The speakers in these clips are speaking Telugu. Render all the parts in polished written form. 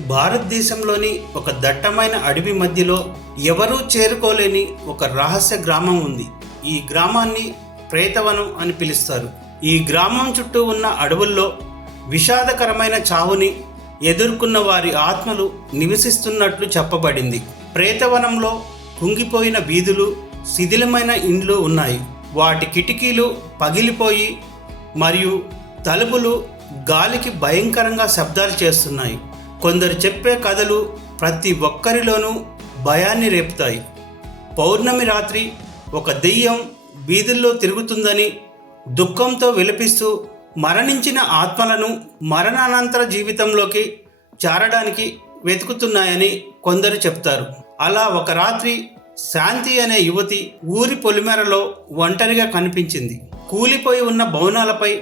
భారతదేశంలోని ఒక దట్టమైన అడవి మధ్యలో ఎవరూ చేరుకోలేని ఒక రహస్య గ్రామం ఉంది. ఈ గ్రామాన్ని ప్రేతవనం అని పిలుస్తారు. ఈ గ్రామం చుట్టూ ఉన్న అడవుల్లో విషాదకరమైన చావుని ఎదుర్కొన్న వారి ఆత్మలు నివసిస్తున్నట్లు చెప్పబడింది. ప్రేతవనంలో కుంగిపోయిన వీధులు, శిథిలమైన ఇండ్లు ఉన్నాయి. వాటి కిటికీలు పగిలిపోయి మరియు తలుపులు గాలికి భయంకరంగా శబ్దాలు చేస్తున్నాయి. కొందరు చెప్పే కథలు ప్రతి ఒక్కరిలోనూ భయాన్ని రేపుతాయి. పౌర్ణమి రాత్రి ఒక దెయ్యం వీధుల్లో తిరుగుతుందని, దుఃఖంతో విలపిస్తూ మరణించిన ఆత్మలను మరణానంతర జీవితంలోకి చేరడానికి వెతుకుతున్నాయని కొందరు చెప్తారు. అలా ఒక రాత్రి శాంతి అనే యువతి ఊరి పొలిమేరలో ఒంటరిగా కనిపించింది. కూలిపోయి ఉన్న భవనాలపై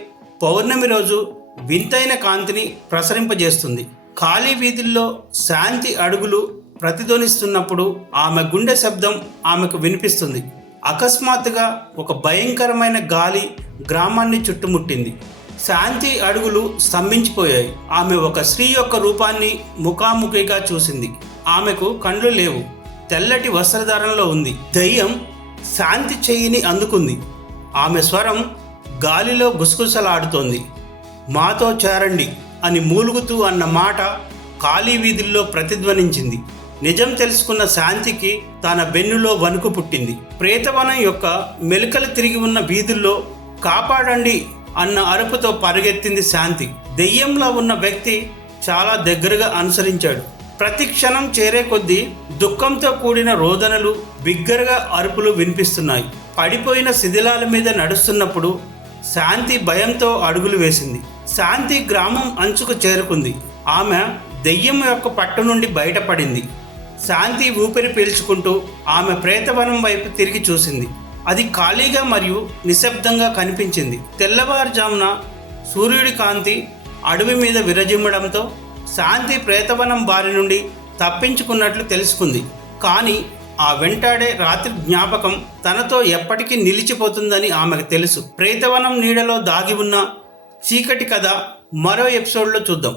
పౌర్ణమి రోజు వింతైన కాంతిని ప్రసరింపజేస్తుంది. ఖాళీ వీధుల్లో శాంతి అడుగులు ప్రతిధ్వనిస్తున్నప్పుడు ఆమె గుండె శబ్దం ఆమెకు వినిపిస్తుంది. అకస్మాత్తుగా ఒక భయంకరమైన గాలి గ్రామాన్ని చుట్టుముట్టింది. శాంతి అడుగులు స్తంభించిపోయాయి. ఆమె ఒక స్త్రీ యొక్క రూపాన్ని ముఖాముఖిగా చూసింది. ఆమెకు కండ్లు లేవు, తెల్లటి వస్త్రధారణలో ఉంది. దయ్యం శాంతి చెయ్యిని అందుకుంది. ఆమె స్వరం గాలిలో గుసగుసలాడుతోంది. మాతో చేరండి అని మూలుగుతూ అన్న మాట ఖాళీ వీధుల్లో ప్రతిధ్వనించింది. నిజం తెలుసుకున్న శాంతికి తన వెన్నులో వణుకు పుట్టింది. ప్రేతవనం యొక్క మెలికలు తిరిగి ఉన్న వీధుల్లో కాపాడండి అన్న అరుపుతో పరిగెత్తింది శాంతి. దెయ్యంలో ఉన్న వ్యక్తి చాలా దగ్గరగా అనుసరించాడు. ప్రతి క్షణం చేరే కొద్దీ దుఃఖంతో కూడిన రోదనలు, బిగ్గరగా అరుపులు వినిపిస్తున్నాయి. పడిపోయిన శిథిలాల మీద నడుస్తున్నప్పుడు శాంతి భయంతో అడుగులు వేసింది. శాంతి గ్రామం అంచుకు చేరుకుంది. ఆమె దెయ్యం యొక్క పట్టు నుండి బయటపడింది. శాంతి ఊపిరి పీల్చుకుంటూ ఆమె ప్రేతవనం వైపు తిరిగి చూసింది. అది ఖాళీగా మరియు నిశ్శబ్దంగా కనిపించింది. తెల్లవారుజామున సూర్యుడి కాంతి అడవి మీద విరజిమ్మడంతో శాంతి ప్రేతవనం బారి నుండి తప్పించుకున్నట్లు తెలుసుకుంది. కానీ ఆ వెంటాడే రాత్రి జ్ఞాపకం తనతో ఎప్పటికీ నిలిచిపోతుందని ఆమెకు తెలుసు. ప్రేతవనం నీడలో దాగి ఉన్న చీకటి కథ మరో ఎపిసోడ్లో చూద్దాం.